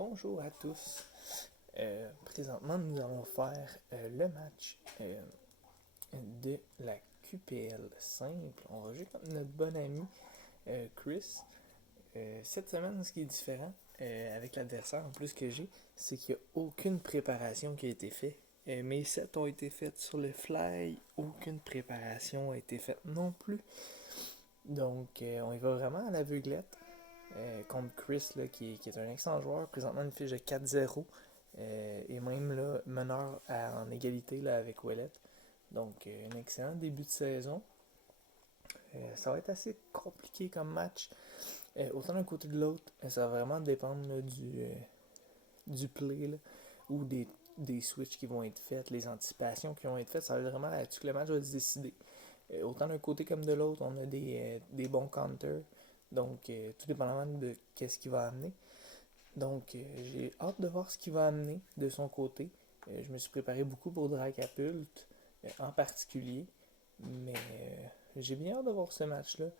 Bonjour à tous. Présentement, nous allons faire le match de la QPL simple. On va jouer contre notre bon ami Chris. Cette semaine, ce qui est différent avec l'adversaire en plus que j'ai, c'est qu'il n'y a aucune préparation qui a été faite. Mes sets ont été faits sur le fly, aucune préparation a été faite non plus. Donc, on y va vraiment à l'aveuglette. Contre Chris, là, qui est un excellent joueur, présentement une fiche de 4-0 et même là, meneur en égalité là, avec Ouellet. Donc, un excellent début de saison. Ça va être assez compliqué comme match. Autant d'un côté de l'autre, ça va vraiment dépendre là, du play là, ou des switches qui vont être faites, les anticipations qui vont être faites. Ça va vraiment là-dessus que le match va se décider. Autant d'un côté comme de l'autre, on a des bons counters. Donc, tout dépendamment de qu'est-ce qu'il va amener. Donc, j'ai hâte de voir ce qu'il va amener de son côté. Je me suis préparé beaucoup pour Dragapult, en particulier. Mais j'ai bien hâte de voir ce match-là.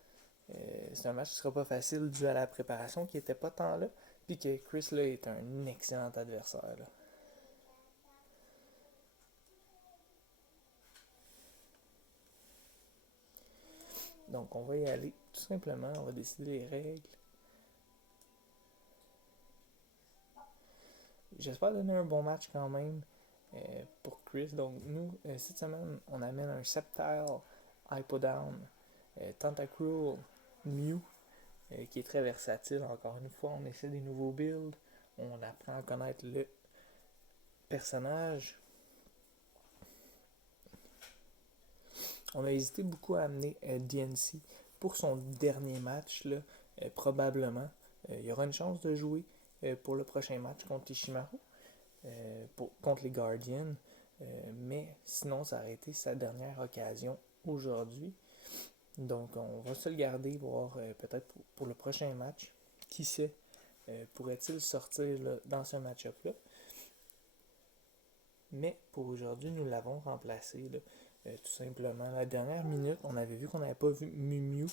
C'est un match qui ne sera pas facile dû à la préparation qui n'était pas tant là. Puis que Chris là, est un excellent adversaire. Là. Donc, on va y aller tout simplement. On va décider les règles. J'espère donner un bon match quand même pour Chris. Donc, nous, cette semaine, on amène un Sceptile, Hypodown, Tentacruel, Mew, qui est très versatile. Encore une fois, on essaie des nouveaux builds. On apprend à connaître le personnage. On a hésité beaucoup à amener DNC pour son dernier match, là, probablement. Il y aura une chance de jouer pour le prochain match contre Ishimaru, contre les Guardians. Mais sinon, ça aurait été sa dernière occasion aujourd'hui. Donc, on va se le garder, voir peut-être pour le prochain match. Qui sait, pourrait-il sortir là, dans ce match-up-là? Mais pour aujourd'hui, nous l'avons remplacé. Là, tout simplement. La dernière minute, on avait vu qu'on n'avait pas vu Mew.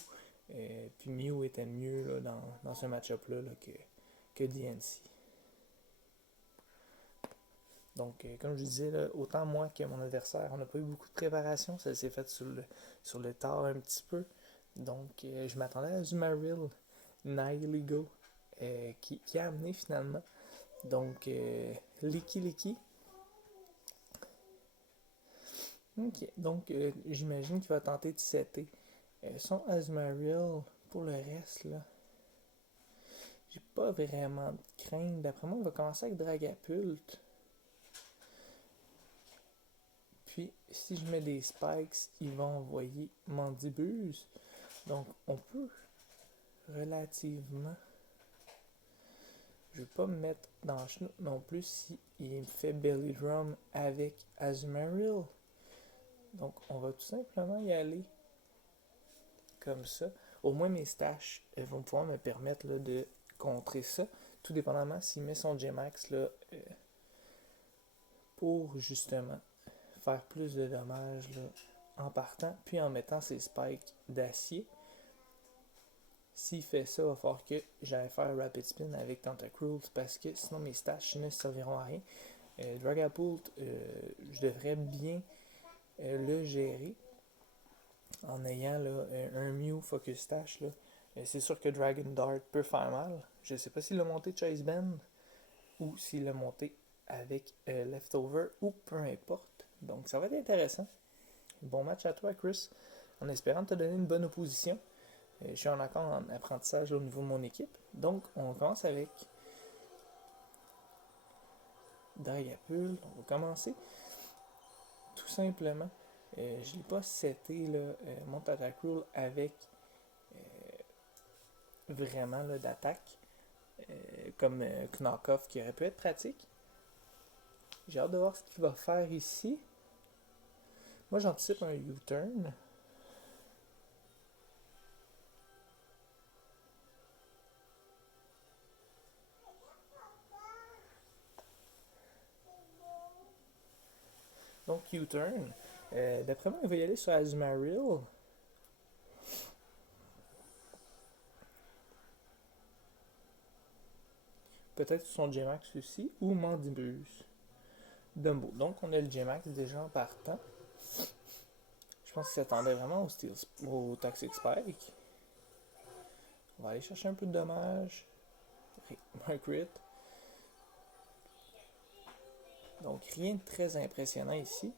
Puis Mew était mieux là, dans ce match-up-là là, que DNC. Donc, comme je disais, là, autant moi que mon adversaire, on n'a pas eu beaucoup de préparation. Ça s'est fait sur le tard un petit peu. Donc, je m'attendais à Zumaril, Nihiligo, qui a amené finalement. Donc, Licky. Ok, donc j'imagine qu'il va tenter de setter. Son Azumarill, pour le reste, là, j'ai pas vraiment de crainte. D'après moi, il va commencer avec Dragapult. Puis, si je mets des spikes, il va envoyer Mandibuzz. Donc, on peut relativement. Je vais pas me mettre dans le chenoute non plus si il me fait Belly Drum avec Azumarill. Donc, on va tout simplement y aller comme ça. Au moins, mes stashes vont pouvoir me permettre là, de contrer ça, tout dépendamment s'il met son J-Max là, pour justement faire plus de dommages là, en partant, puis en mettant ses spikes d'acier. S'il fait ça, il va falloir que j'aille faire Rapid Spin avec Tentacruel parce que sinon mes stashes ne serviront à rien. Dragapult, je devrais bien le gérer en ayant là, un Mew Focus Stash. Là. C'est sûr que Dragon Dart peut faire mal. Je ne sais pas s'il l'a monté Chase Bend ou s'il l'a monté avec Leftover ou peu importe. Donc ça va être intéressant. Bon match à toi, Chris. En espérant te donner une bonne opposition. Je suis encore en apprentissage au niveau de mon équipe. Donc on commence avec Dragapult. On va commencer tout simplement. Je ne l'ai pas seté là, mon Tentacruel avec vraiment là, d'attaque comme Knockoff qui aurait pu être pratique. J'ai hâte de voir ce qu'il va faire ici. Moi j'anticipe un U-turn. Donc U-turn. D'après moi il va y aller sur Azumarill. peut-être son J-Max aussi, ou Mandibus. Dumbo. Donc on a le J-Max déjà en partant. Je pense qu'il s'attendait vraiment au Toxic Spike. On va aller chercher un peu de dommages. Un crit. Donc rien de très impressionnant ici.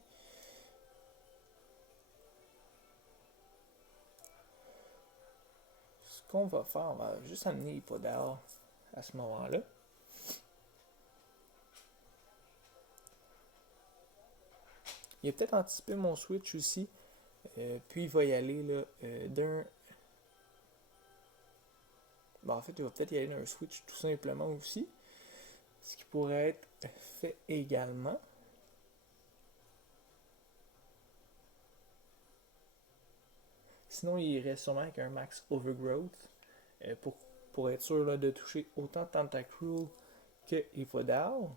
Ce qu'on va faire, on va juste amener Hippodale à ce moment-là. Il a peut-être anticipé mon switch aussi. Puis il va y aller là, d'un... Bon, en fait, il va peut-être y aller d'un switch tout simplement aussi. Ce qui pourrait être fait également. Sinon, il irait sûrement avec un max overgrowth pour être sûr là, de toucher autant Tentacruel que Hippodale.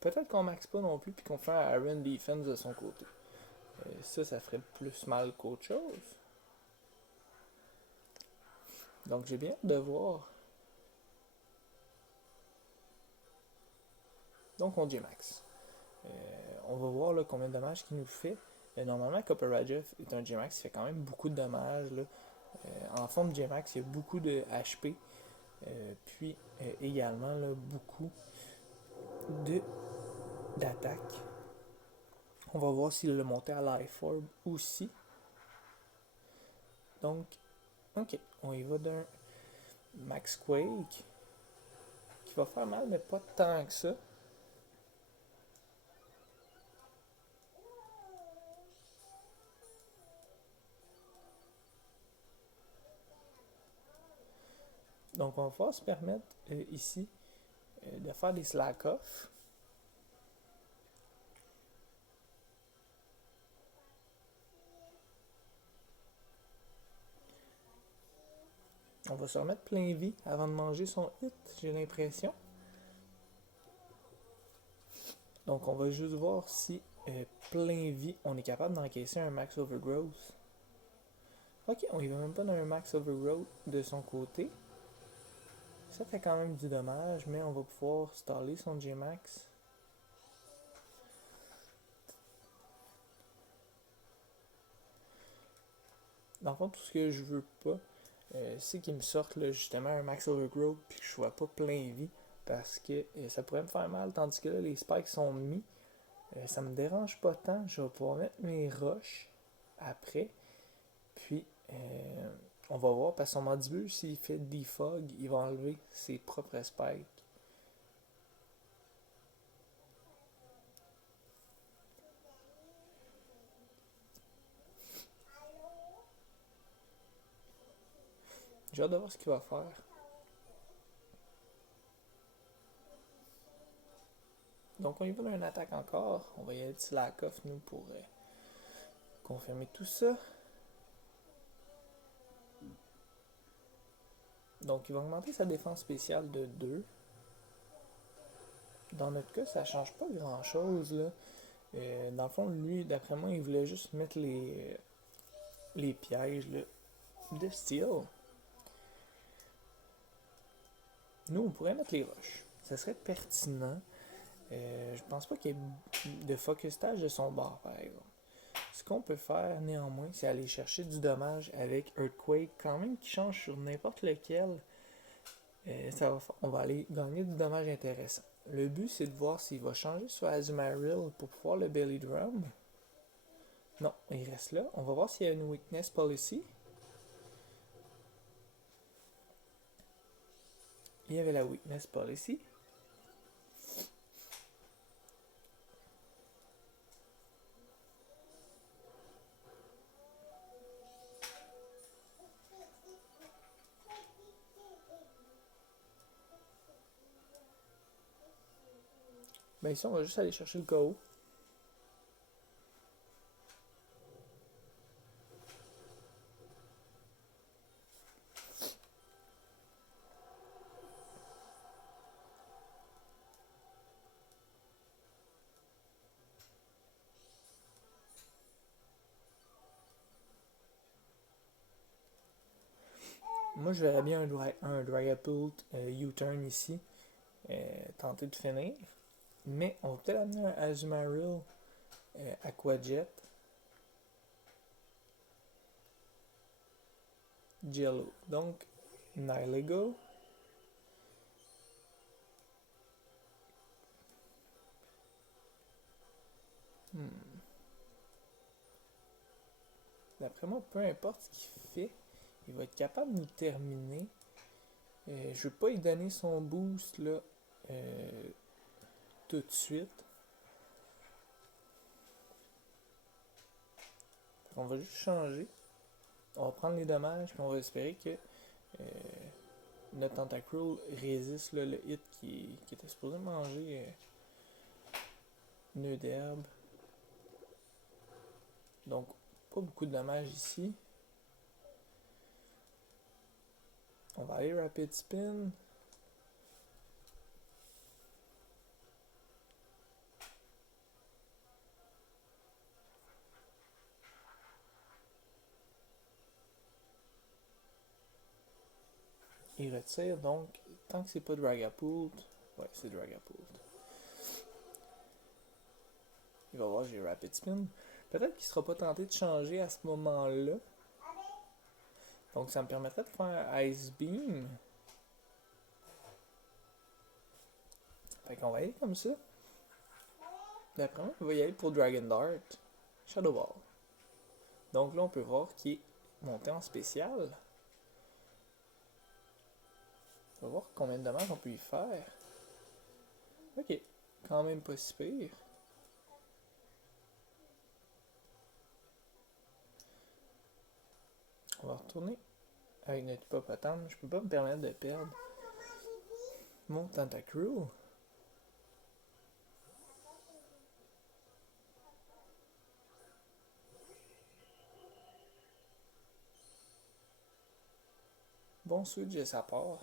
Peut-être qu'on max pas non plus puis qu'on fait un Iron Defense de son côté. Ça ferait plus mal qu'autre chose. Donc j'ai bien hâte de voir. Donc on dit max. On va voir là, combien de dommages qu'il nous fait. Normalement, Copper Rajeff est un J-Max qui fait quand même beaucoup de dommages. Là. En forme J-Max, il y a beaucoup de HP. Puis également là, beaucoup d'attaque. On va voir s'il l'a monté à Life Orb aussi. Donc, ok, on y va d'un Max Quake qui va faire mal, mais pas tant que ça. Donc, on va pouvoir se permettre ici de faire des slack-off. On va se remettre plein vie avant de manger son hit, j'ai l'impression. Donc, on va juste voir si plein vie, on est capable d'encaisser un max overgrowth. Ok, on y va même pas dans un max overgrowth de son côté. Ça fait quand même du dommage, mais on va pouvoir staller son J-Max. Dans le fond, tout ce que je veux pas, c'est qu'il me sorte là, justement un max overgrowth puis que je sois pas plein vie parce que ça pourrait me faire mal, tandis que là, les spikes sont mis. Ça me dérange pas tant. Je vais pouvoir mettre mes roches après. Puis, on va voir parce que son mandibule, s'il fait defog, il va enlever ses propres spikes. J'ai hâte de voir ce qu'il va faire. Donc, on y va dans une attaque encore. On va y aller de slack off, nous, pour confirmer tout ça. Donc, il va augmenter sa défense spéciale de 2. Dans notre cas, ça change pas grand chose. Là. Dans le fond, lui, d'après moi, il voulait juste mettre les pièges là, de steel. Nous, on pourrait mettre les roches. Ça serait pertinent. Je pense pas qu'il y ait de focusage de son bord, par exemple. Ce qu'on peut faire, néanmoins, c'est aller chercher du dommage avec Earthquake, quand même, qui change sur n'importe lequel. On va aller gagner du dommage intéressant. Le but, c'est de voir s'il va changer sur Azumarill pour pouvoir le Belly Drum. Non, il reste là. On va voir s'il y a une Weakness Policy. Il y avait la Weakness Policy. Ben ici, on va juste aller chercher le KO. Moi, je verrais bien un Dragapult U-turn ici, tenter de finir. Mais on va peut-être amener un Azumarill Aquajet Jello. Donc, Nihilego. Hmm. D'après moi, peu importe ce qu'il fait, il va être capable de nous terminer. Je ne veux pas lui donner son boost là, tout de suite. On va juste changer. On va prendre les dommages et on va espérer que euh, notre Tentacruel résiste là, le hit qui était supposé manger nœud d'herbe. Donc, pas beaucoup de dommages ici. On va aller Rapid Spin. Il retire, donc, tant que c'est pas Dragapult, ouais, c'est Dragapult. Il va voir, j'ai Rapid Spin. Peut-être qu'il sera pas tenté de changer à ce moment-là. Donc, ça me permettrait de faire Ice Beam. Fait qu'on va aller comme ça. D'après moi, il va y aller pour Dragon Dart. Shadow Ball. Donc là, on peut voir qu'il est monté en spécial. On va voir combien de dommages on peut y faire. Ok, quand même pas si pire. On va retourner avec notre hippopotame. Je peux pas me permettre de perdre mon Tentacruel. Bon switch de sa part.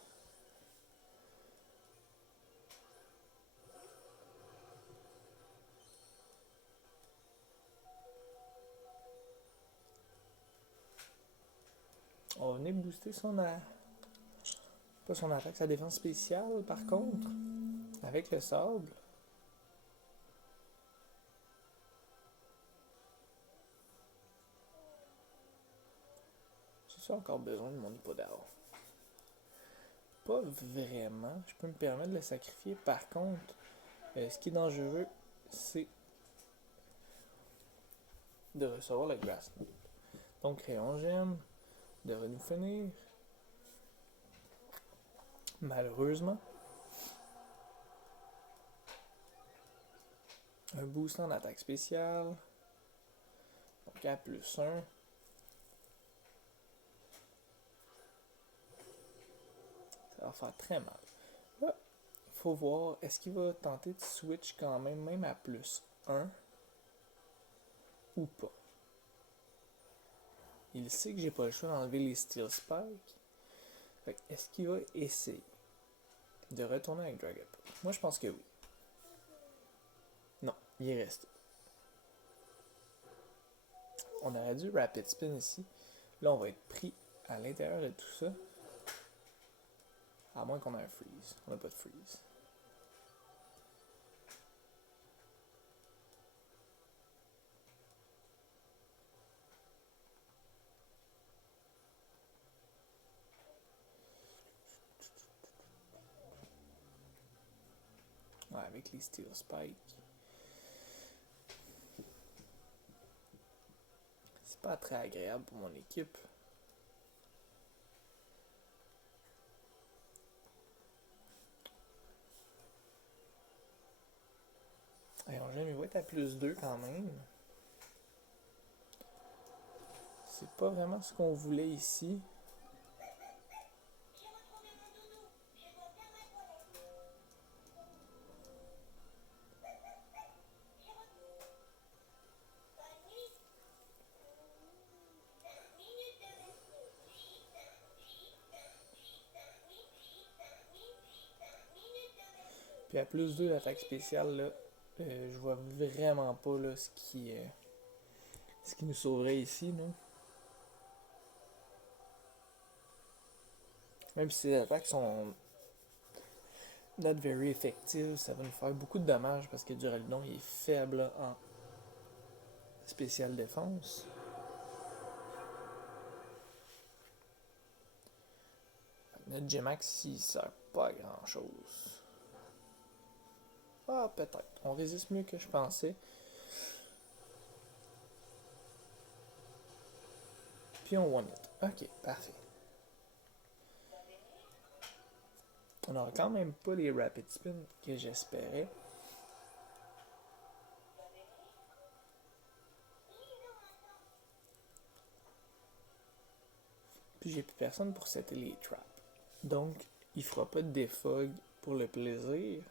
On va venir booster pas son attaque, sa défense spéciale par contre. Avec le sable. J'ai encore besoin de mon hippodao. Pas vraiment. Je peux me permettre de le sacrifier. Par contre, ce qui est dangereux, c'est de recevoir le Grass Knot. Donc, Rayon Gemme devrait nous finir. Malheureusement. Un boost en attaque spéciale. Donc, à plus 1. Ça va faire très mal. Là, faut voir, est-ce qu'il va tenter de switch quand même à plus 1 ou pas. Il sait que j'ai pas le choix d'enlever les Steel Spikes. Est-ce qu'il va essayer de retourner avec Dragapult? Moi, je pense que oui. Non, il est resté. On aurait dû Rapid Spin ici. Là, on va être pris à l'intérieur de tout ça. À moins qu'on ait un freeze. On n'a pas de freeze. Ouais, avec les Steel Spikes. C'est pas très agréable pour mon équipe. Alors, j'aime, il va être à plus 2 quand même. C'est pas vraiment ce qu'on voulait ici. Puis à plus 2 d'attaque spéciale, là, je vois vraiment pas là, ce qui nous sauverait ici. Là. Même si les attaques sont not very effectives, ça va nous faire beaucoup de dommages parce que Duraludon il est faible en spécial défense. Notre G-Max il sert pas à grand chose. Ah, peut-être. On résiste mieux que je pensais. Puis on one hit. Ok, parfait. On aura quand même pas les Rapid Spin que j'espérais. Puis j'ai plus personne pour setter les traps. Donc, il fera pas de défog pour le plaisir.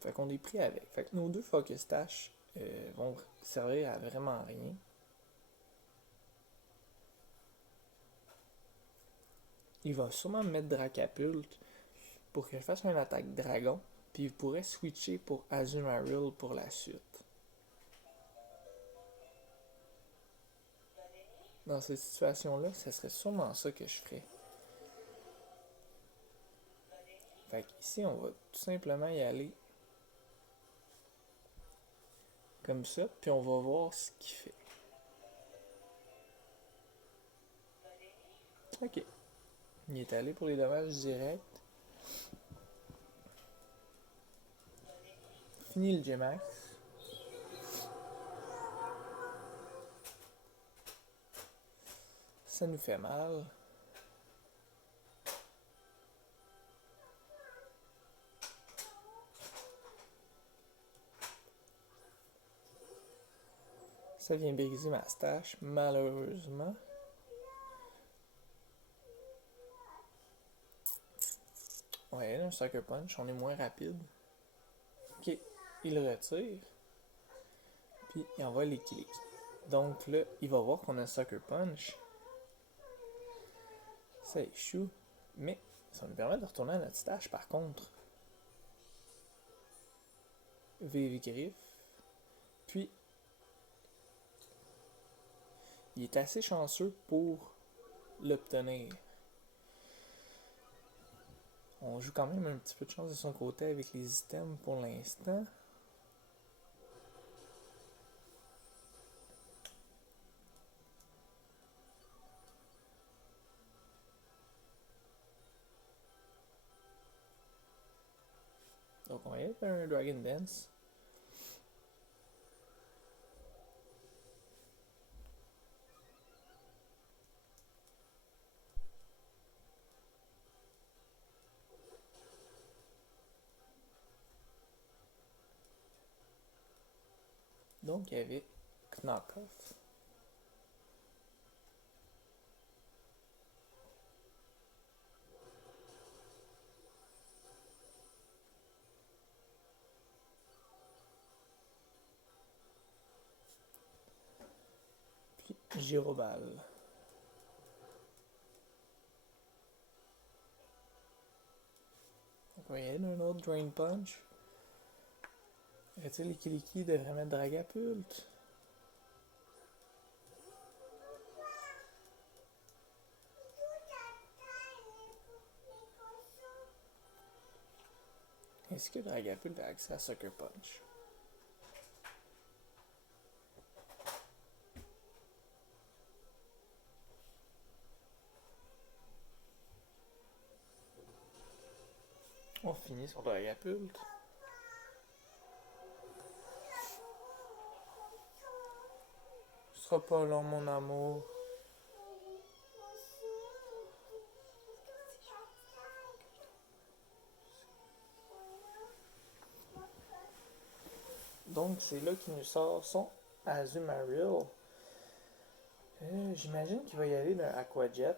Fait qu'on est pris avec. Fait que nos deux Focus Dash vont servir à vraiment rien. Il va sûrement me mettre Dracapult pour que je fasse une attaque dragon. Puis il pourrait switcher pour Azumarill pour la suite. Dans cette situation-là, ce serait sûrement ça que je ferais. Fait qu'ici, on va tout simplement y aller comme ça, puis on va voir ce qu'il fait. Ok. Il est allé pour les dommages directs. Fini le G-Max. Ça nous fait mal. Ça vient briser ma stache, malheureusement. Ouais, un Sucker Punch, on est moins rapide. Ok, il retire. Puis il envoie les Kiliki. Donc là, il va voir qu'on a Sucker Punch. Ça échoue. Mais ça nous permet de retourner à notre stache par contre. Vivgriffe. Puis, il est assez chanceux pour l'obtenir. On joue quand même un petit peu de chance de son côté avec les items pour l'instant. Donc on va y aller faire un Dragon Dance. Donc il y avait Knockoff. Puis Girobal. Donc on va y aller un autre Drain Punch. Retire les Kiliki devrait mettre Dragapult. Est-ce que Dragapult a accès à Sucker Punch? On finit sur Dragapult. Ce sera pas long, mon amour. Donc, c'est là qu'il nous sort son Azumarill. J'imagine qu'il va y aller d'un Aquajet.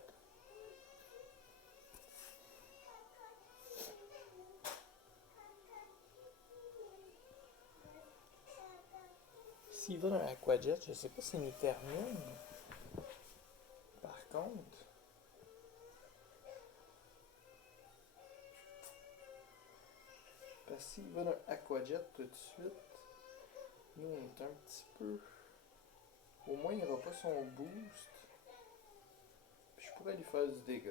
S'il va d'un Aquajet, je sais pas s'il nous termine. Par contre, parce que s'il va d'un Aquajet tout de suite, nous on est un petit peu. Au moins il n'aura pas son boost. Puis je pourrais lui faire du dégât.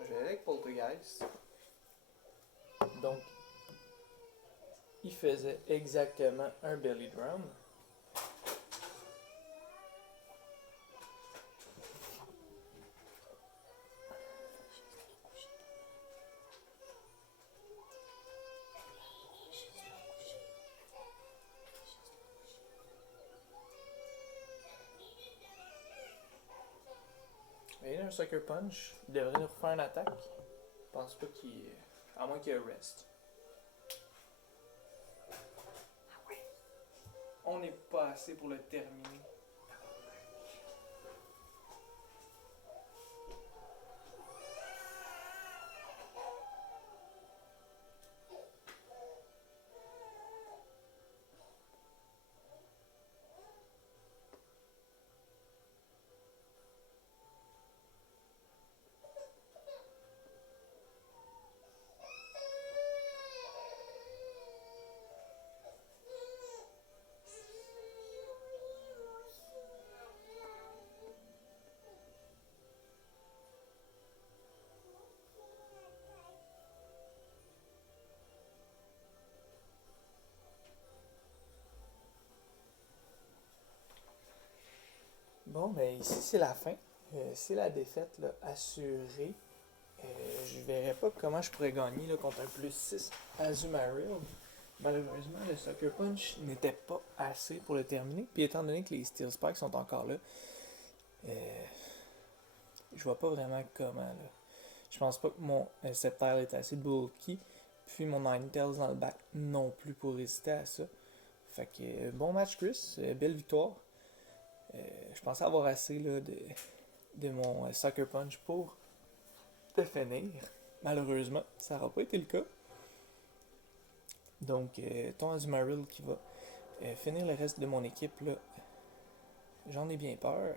Je vais aller avec Poltergeist. Donc, il faisait exactement un belly drum. Et là, un Sucker Punch, il devrait nous refaire une attaque. Je pense pas qu'il. À moins qu'il reste. On n'est pas assez pour le terminer. Bon, ben ici c'est la fin. C'est la défaite là, assurée. Je verrais pas comment je pourrais gagner là, contre un plus 6 Azumarill. Malheureusement, le Sucker Punch n'était pas assez pour le terminer. Puis étant donné que les Steel Spikes sont encore là, je vois pas vraiment comment. Là. Je pense pas que mon Sceptile est assez bulky. Puis mon Ninetales dans le bac non plus pour résister à ça. Fait que bon match Chris, belle victoire. Je pensais avoir assez là, de mon Sucker Punch pour te finir. Malheureusement, ça n'aura pas été le cas. Donc, ton Azumarill qui va finir le reste de mon équipe, là, j'en ai bien peur.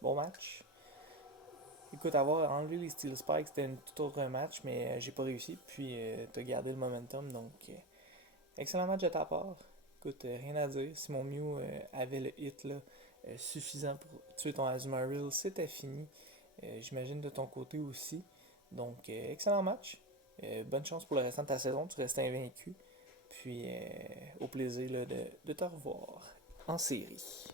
Bon match. Écoute, avoir enlevé les Steel Spikes, c'était un tout autre match, mais j'ai pas réussi. Puis, t'as gardé le momentum, donc excellent match de ta part. Écoute, rien à dire. Si mon Mew avait le hit là, suffisant pour tuer ton Azumarill, c'était fini. J'imagine de ton côté aussi. Donc, excellent match. Bonne chance pour le restant de ta saison. Tu restes invaincu. Puis, au plaisir là, de te revoir en série.